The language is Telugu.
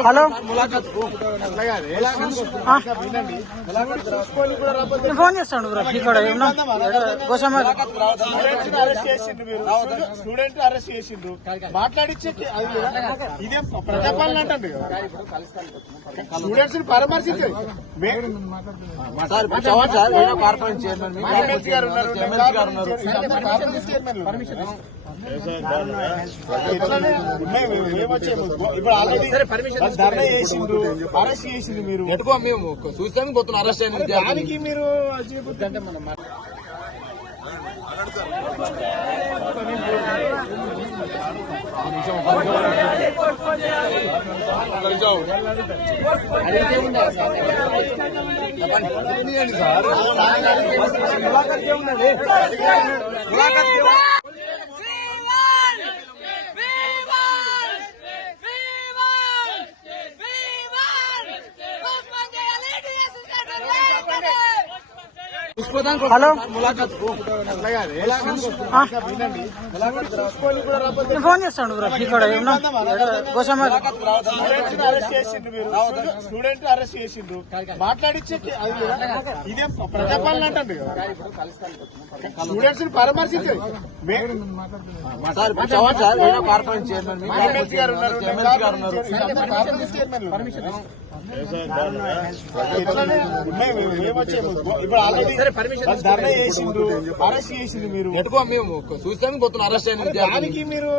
హలో ఫోన్ చేస్తాడు బ్రో ఇక్కడ స్టూడెంట్ అరెస్ట్ చేసిండ్రు మాట్లాడిచ్చే ఇదేం ప్రజాపాలన అంటే స్టూడెంట్స్ ని పరామర్శించారు ఇప్పుడు ఆల్రెడీ ధర్నా చేసిండ్రు అరెస్ట్ చేసింది మీరు మేము చూసాము పోతున్న అరెస్ట్ అయిన దానికి మీరు హలో ఫోన్ చేస్తాడు బ్రో ఇక్కడ అరెస్ట్ చేసిండ్రు మీరు స్టూడెంట్ అరెస్ట్ చేసిండ్రు మాట్లాడిచ్చే ఇదేం ప్రజాపాలన అంటే స్టూడెంట్స్ ని పరామర్శించారు ఇప్పుడు ఆల్రెడీ ధర్నా చేసిండ్రు అరెస్ట్ చేసింది మీరు మేము చూసాము పోతున్న అరెస్ట్ అయిన దానికి మీరు